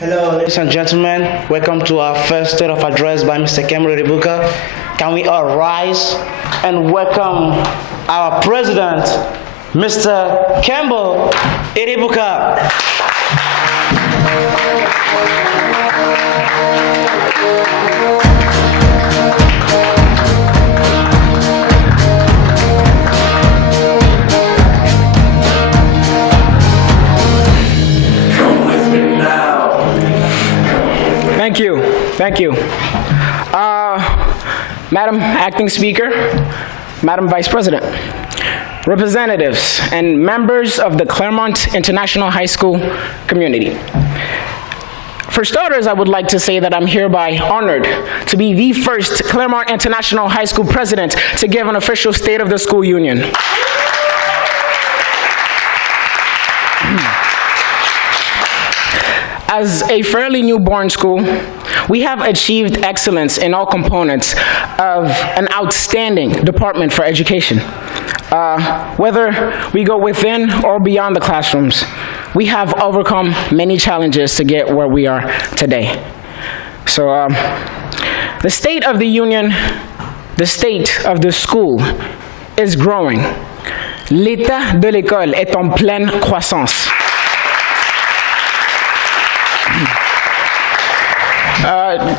Hello, ladies and gentlemen. Welcome to our first state of address by Mr. Cameron Iribuka. Can we all rise and welcome our president, Mr. Campbell Iribuka. Thank you. Madam Acting Speaker, Madam Vice President, representatives, and members of the Claremont International High School community. For starters, I would like to say that I'm hereby honored to be the first Claremont International High School president to give an official State of the School Union. As a fairly newborn school, we have achieved excellence in all components of an outstanding Department for Education. Whether we go within or beyond the classrooms, we have overcome many challenges to get where we are today. So the state of the union, the state of the school is growing. L'état de l'école est en pleine croissance.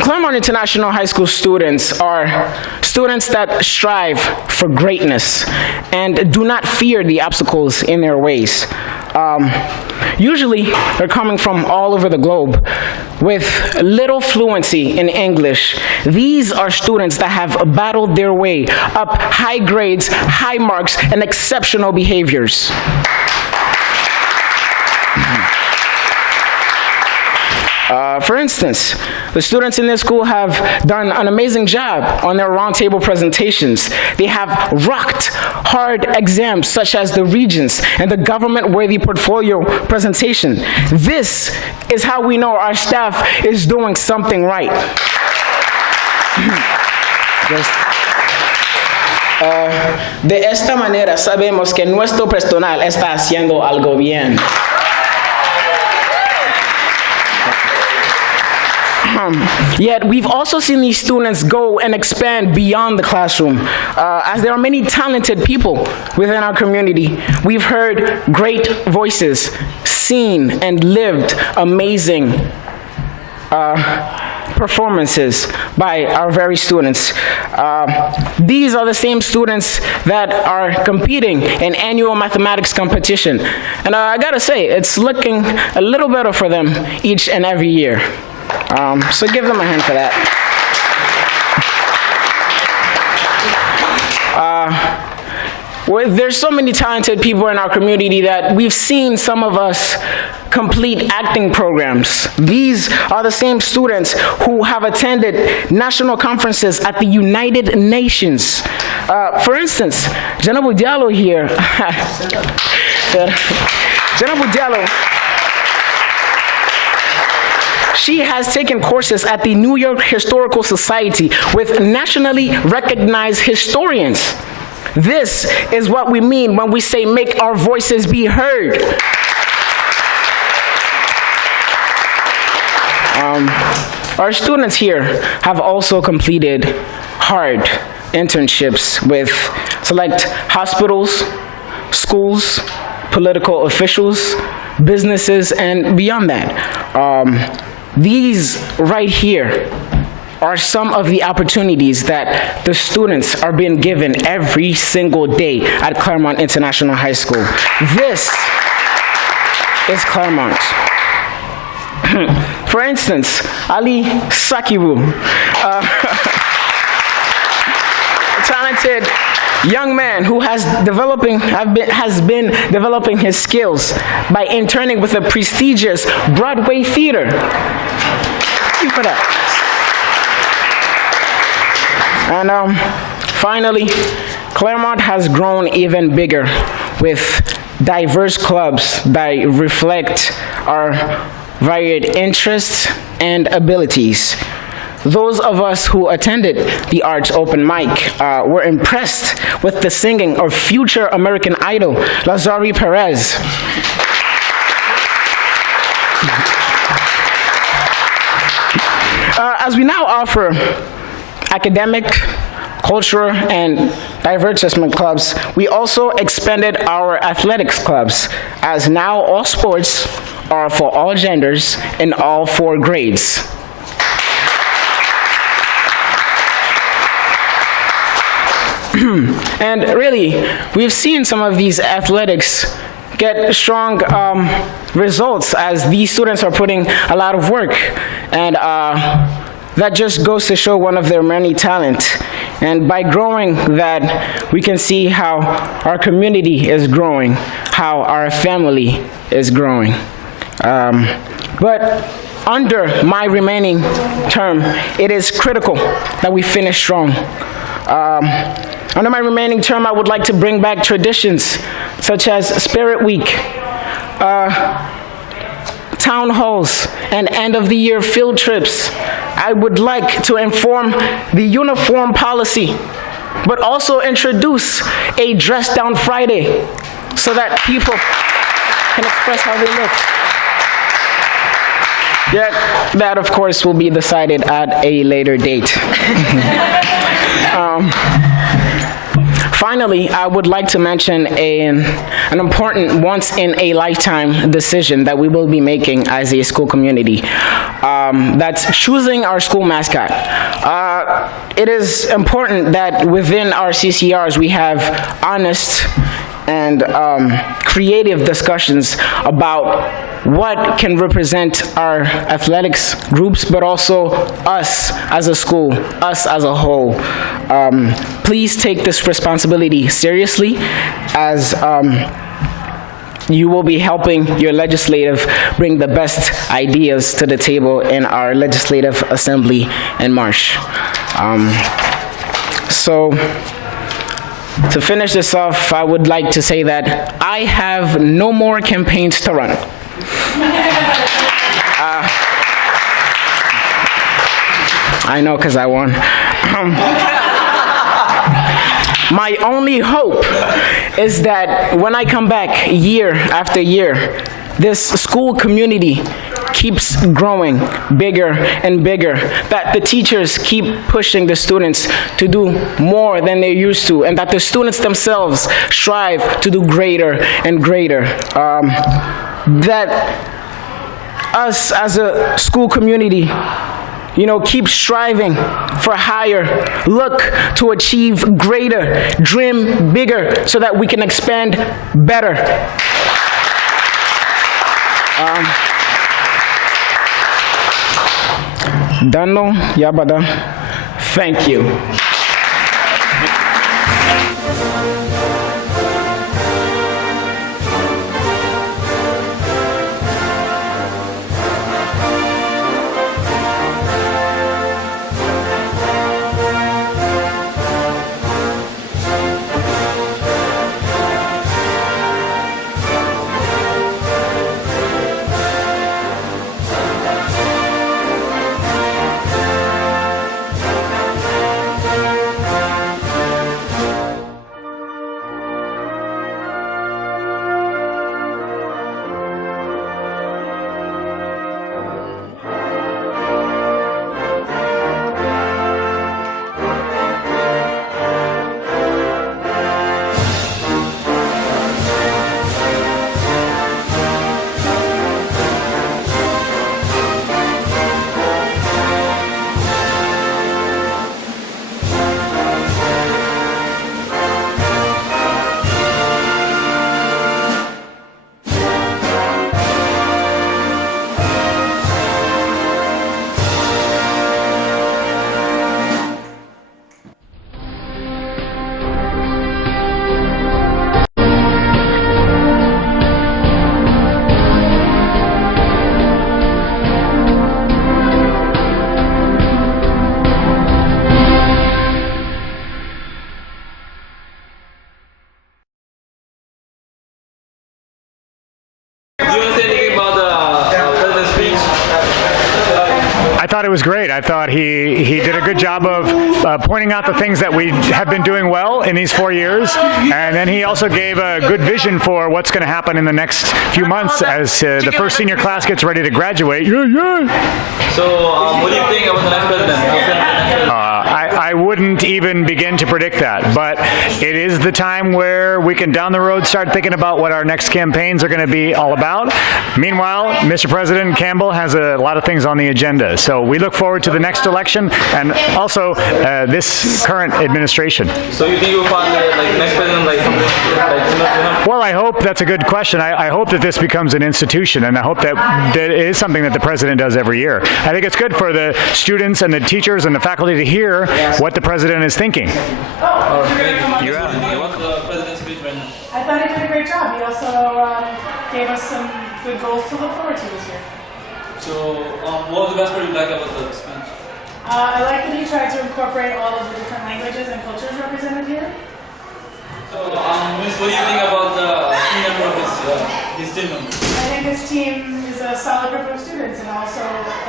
Claremont International High School students are students that strive for greatness and do not fear the obstacles in their ways. Usually, they're coming from all over the globe with little fluency in English. These are students that have battled their way up high grades, high marks, and exceptional behaviors. For instance, the students in this school have done an amazing job on their roundtable presentations. They have rocked hard exams such as the Regents and the government-worthy portfolio presentation. This is how we know our staff is doing something right. De esta manera sabemos que nuestro personal está haciendo algo bien. Yet we've also seen these students go and expand beyond the classroom. As there are many talented people within our community, we've heard great voices, seen and lived amazing performances by our very students. These are the same students that are competing in annual mathematics competition. And I gotta say, it's looking a little better for them each and every year. So give them a hand for that. There's so many talented people in our community that we've seen some of us complete acting programs. These are the same students who have attended national conferences at the United Nations. For instance, Janabu Diallo here. Janabu Diallo. She has taken courses at the New York Historical Society with nationally recognized historians. This is what we mean when we say make our voices be heard. Our students here have also completed hard internships with select hospitals, schools, political officials, businesses, and beyond that. These right here are some of the opportunities that the students are being given every single day at Claremont International High School. This is Claremont. For instance, Ali Sakibu, a talented young man who has been developing his skills by interning with a prestigious Broadway theater. Thank you for that. And finally, Claremont has grown even bigger with diverse clubs that reflect our varied interests and abilities. Those of us who attended the Arts Open Mic were impressed with the singing of future American Idol, Lazari Perez. as we now offer academic, cultural, and divertisement clubs, we also expanded our athletics clubs, as now all sports are for all genders in all 4 grades. And really, we've seen some of these athletics get strong results as these students are putting a lot of work, and that just goes to show one of their many talents. And by growing that, we can see how our community is growing, how our family is growing. But under my remaining term, it is critical that we finish strong. Under my remaining term, I would like to bring back traditions such as Spirit Week, town halls, and end-of-the-year field trips. I would like to inform the uniform policy, but also introduce a dress-down Friday so that people can express how they look. Yet, that, of course, will be decided at a later date. Finally, I would like to mention an important once-in-a-lifetime decision that we will be making as a school community. That's choosing our school mascot. It is important that within our CCRs we have honest and creative discussions about what can represent our athletics groups, but also us as a school, us as a whole. Please take this responsibility seriously, as you will be helping your legislative bring the best ideas to the table in our legislative assembly in March. So, to finish this off, I would like to say that I have no more campaigns to run. I know, because I won. My only hope is that when I come back year after year, this school community keeps growing bigger and bigger, that the teachers keep pushing the students to do more than they used to, and that the students themselves strive to do greater and greater. That us as a school community, keep striving for higher, look to achieve greater, dream bigger, so that we can expand better. Dano Yabada, thank you. I thought it was great. I thought he did a good job of pointing out the things that we have been doing well in these 4 years, and then he also gave a good vision for what's going to happen in the next few months as the first senior class gets ready to graduate. So, what do you think about the next president? I wouldn't even begin to predict that, but it is the time where we can down the road start thinking about what our next campaigns are going to be all about. Meanwhile, Mr. President Campbell has a lot of things on the agenda, so we look forward to the next election and also this current administration. So you think you'll find the next president like something like similar? Well, I hope that's a good question. I hope that this becomes an institution, and I hope that it is something that the president does every year. I think it's good for the students and the teachers and the faculty to hear what the president is thinking. You're the president's speech right now. I thought he did a great job. He also gave us some good goals to look forward to this year. So, what was the best part you liked about the speech? I like that he tried to incorporate all of the different languages and cultures represented here. So, Miss, what do you think about the team member of his team members? I think his team is a solid group of students, and also,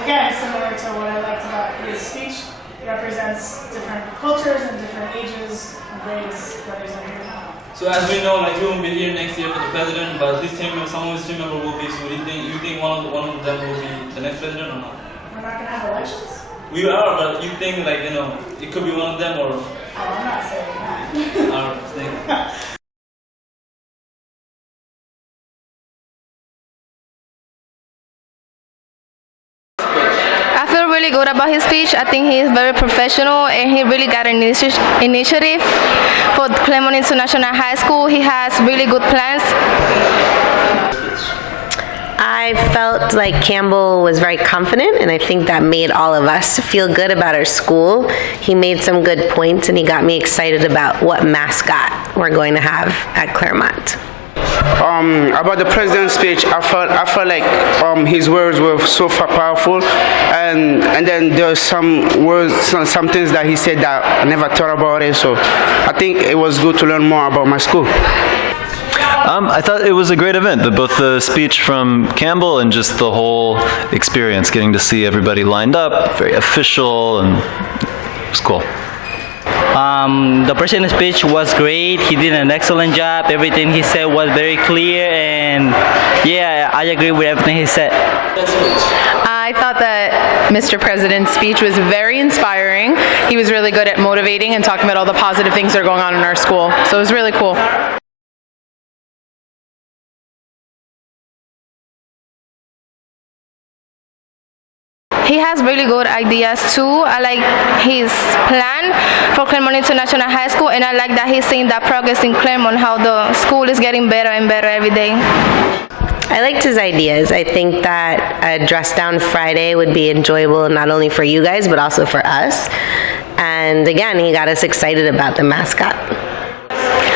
again, similar to what I liked about his speech, it represents different cultures and different ages and grades represented here. So as we know, like he won't be here next year for the president, but his team, some of his team members will be. So you think one of them will be the next president or not? We're not going to have elections? We are, but you think like it could be one of them or? Oh, I'm not saying that. Alright, thank you. I feel really good about his speech. I think he is very professional and he really got an initiative for Claremont International High School. He has really good plans. I felt like Campbell was very confident, and I think that made all of us feel good about our school. He made some good points, and he got me excited about what mascot we're going to have at Claremont. About the president's speech, I felt like his words were so powerful, and then there's some words, some things that he said that I never thought about it. So I think it was good to learn more about my school. I thought it was a great event, both the speech from Campbell and just the whole experience, getting to see everybody lined up, very official, and it was cool. The president's speech was great. He did an excellent job. Everything he said was very clear, and yeah, I agree with everything he said. I thought that Mr. President's speech was very inspiring. He was really good at motivating and talking about all the positive things that are going on in our school. So it was really cool. He has really good ideas too. I like his plan for Claremont International High School, and I like that he's seeing that progress in Claremont, how the school is getting better and better every day. I liked his ideas. I think that a dress down Friday would be enjoyable not only for you guys, but also for us. And again, he got us excited about the mascot.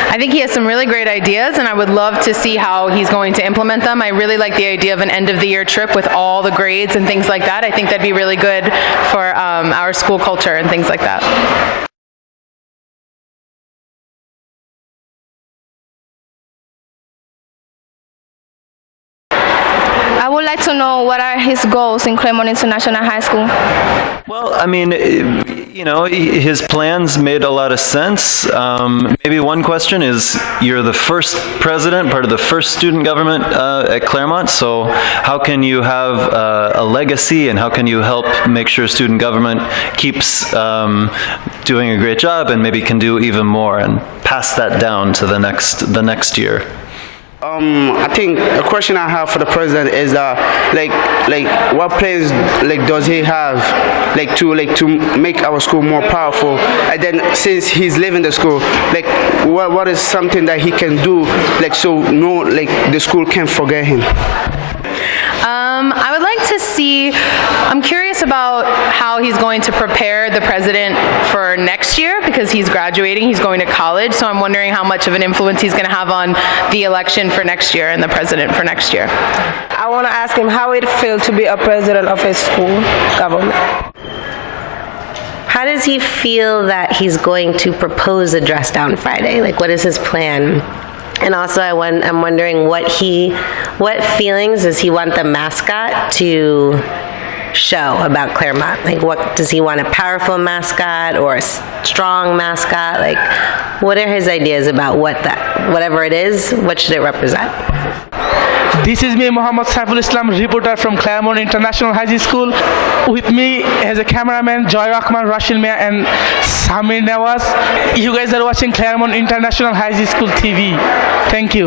I think he has some really great ideas, and I would love to see how he's going to implement them. I really like the idea of an end-of-the-year trip with all the grades and things like that. I think that'd be really good for our school culture and things like that. I would like to know what are his goals in Claremont International High School. Well, I mean, his plans made a lot of sense. Maybe one question is, you're the first president, part of the first student government at Claremont, so how can you have a legacy, and how can you help make sure student government keeps doing a great job and maybe can do even more and pass that down to the next year? I think a question I have for the president is what plans does he have to make our school more powerful, and then since he's leaving the school, what is something that he can do so the school can't forget him? I would like to see, I'm curious about how he's going to prepare the president for next year, because he's graduating, he's going to college, so I'm wondering how much of an influence he's going to have on the election for next year and the president for next year. I want to ask him how it feels to be a president of a school government. How does he feel that he's going to propose a dress down Friday? What is his plan? And also, I'm wondering what feelings does he want the mascot to show about Claremont? Like, what does he want? A powerful mascot or a strong mascot? Like, what are his ideas about whatever it is, what should it represent? This is me, Muhammad Saiful Islam, reporter from Claremont International High School. With me as a cameraman, Joy Rahman, Rashil Mia, and Samir Nawaz. You guys are watching Claremont International High School TV. Thank you.